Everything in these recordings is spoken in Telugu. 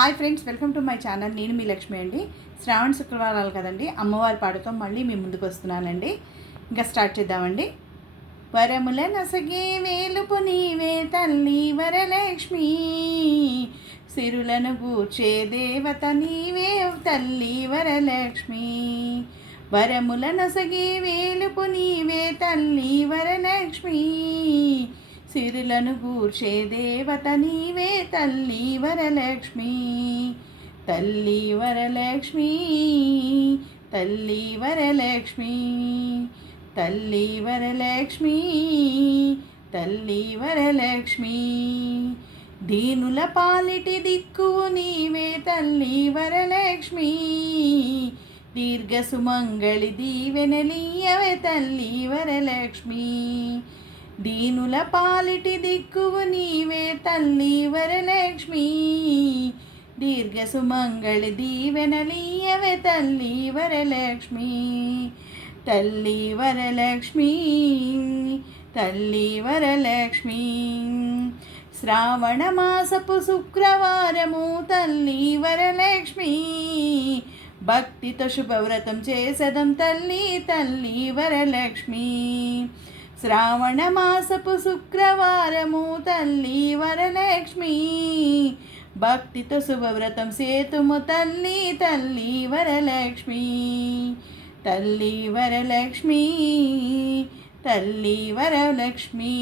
Hi friends, welcome to my channel. నేను మీ లక్ష్మి అండి. శ్రావణ శుక్రవారాలు కదండి, అమ్మవారి పాటతో మళ్ళీ మీ ముందుకు వస్తున్నానండి. ఇంకా స్టార్ట్ చేద్దామండి. వరముల నసగే వేలుపు నీవే తల్లి వరలక్ష్మి, సిరులను గూర్చే దేవత నీవే తల్లి వరలక్ష్మి. వరముల నసగే వేలుపు నీవే తల్లి వరలక్ష్మి, సిరులను గూర్చే దేవత నీవే తల్లి వరలక్ష్మి. తల్లి వరలక్ష్మి, తల్లి వరలక్ష్మి, తల్లి వరలక్ష్మి, తల్లి వరలక్ష్మి. దీనుల పాలిటి దిక్కువు నీవే తల్లి వరలక్ష్మి, దీర్ఘ సుమంగళి దీవెనలీయవే తల్లి వరలక్ష్మి. దీనుల పాలిటి దిక్కువు నీవే తల్లి వరలక్ష్మి, దీర్ఘ సుమంగళి దీవెనలీయవే తల్లి వరలక్ష్మి. తల్లి వరలక్ష్మి, తల్లి వరలక్ష్మి. శ్రావణ మాసపు శుక్రవారము తల్లి వరలక్ష్మి, భక్తితో శుభవ్రతం చేసదం తల్లి తల్లి వరలక్ష్మి. శ్రావణ మాసపు శుక్రవారము తల్లి వరలక్ష్మి, భక్తితో శుభవ్రతం సేతుము తల్లి తల్లి వరలక్ష్మి. తల్లి వరలక్ష్మి, తల్లి వరలక్ష్మి.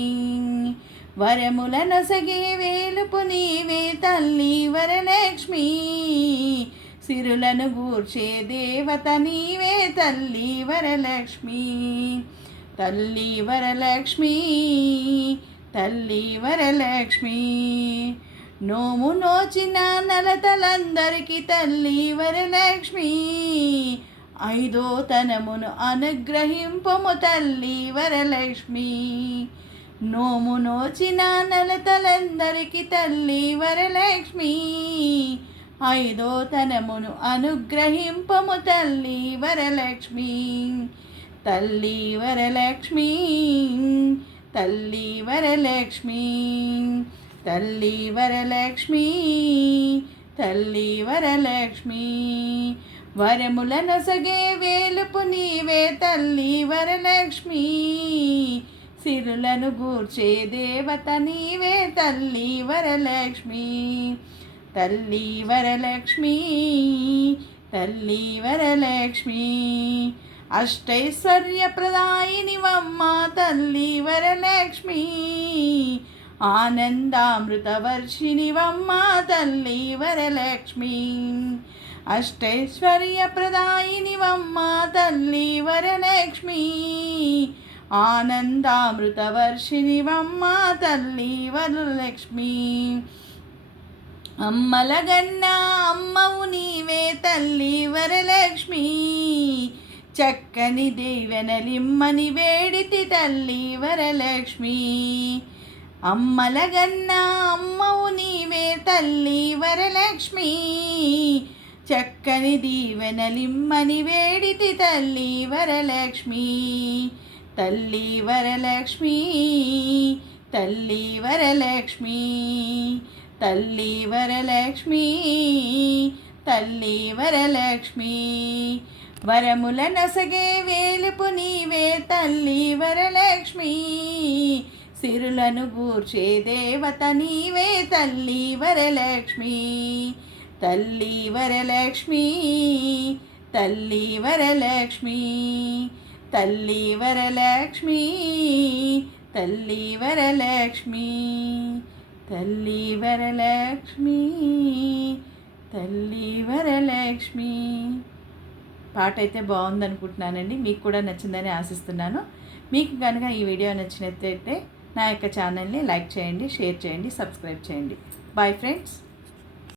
వరముల నొసగే వేలుపు నీవే తల్లి వరలక్ష్మి, సిరులను గూర్చే దేవత నీవే తల్లి వరలక్ష్మి. తల్లి వరలక్ష్మి, తల్లి వరలక్ష్మి. నోము నోచిన నలతలందరికీ తల్లి వరలక్ష్మి, ఐదో తనమును అనుగ్రహింపము తల్లి వరలక్ష్మి. నోము నోచిన నలతలందరికీ తల్లి వరలక్ష్మి, ఐదో తనమును అనుగ్రహింపము తల్లి వరలక్ష్మి. తల్లి వరలక్ష్మి, తల్లి వరలక్ష్మి, తల్లి వరలక్ష్మి, తల్లి వరలక్ష్మి. వరముల నొసగే వేలుపు నీవే తల్లి వరలక్ష్మి, సిరులను గూర్చే దేవత నీవే తల్లి వరలక్ష్మి. తల్లి వరలక్ష్మి, తల్లి వరలక్ష్మి. అష్టైశ్వర్యప్రదాయినివమ్మ తల్లి వరలక్ష్మి, ఆనందామృతవర్షిణివమ్మ తల్లి వరలక్ష్మి. అష్టైశ్వర్యప్రదాయినివమ్మ తల్లి వరలక్ష్మి, ఆనందామృతవర్షిణివమ్మ తల్లి వరలక్ష్మి. అమ్మలగన్న అమ్మవు నీవే తల్లి వరలక్ష్మి, చక్కని దీవెనలిమ్మని వేడితి తల్లి వరలక్ష్మి. అమ్మలగన్న అమ్మవు నీవే తల్లి వరలక్ష్మి, చక్కని దీవెనలిమ్మని వేడితి తల్లి వరలక్ష్మి. తల్లి వరలక్ష్మి, తల్లి వరలక్ష్మి, తల్లి వరలక్ష్మి, తల్లి వరలక్ష్మి. వరముల నొసగే వేలుపు నీవే తల్లి వరలక్ష్మి, సిరులను గూర్చే దేవత నీవే తల్లి వరలక్ష్మి. తల్లి వరలక్ష్మి, తల్లి వరలక్ష్మి, తల్లి వరలక్ష్మి, తల్లి వరలక్ష్మి. తల్లి వరలక్ష్మి, తల్లి వరలక్ష్మి. పాట అయితే బాగుందనుకుంటున్నానండి. మీకు కూడా నచ్చిందని ఆశిస్తున్నాను. మీకు కనుక ఈ వీడియో నచ్చినట్లయితే నా యొక్క ఛానల్ని లైక్ చేయండి, షేర్ చేయండి, సబ్స్క్రైబ్ చేయండి. Bye friends.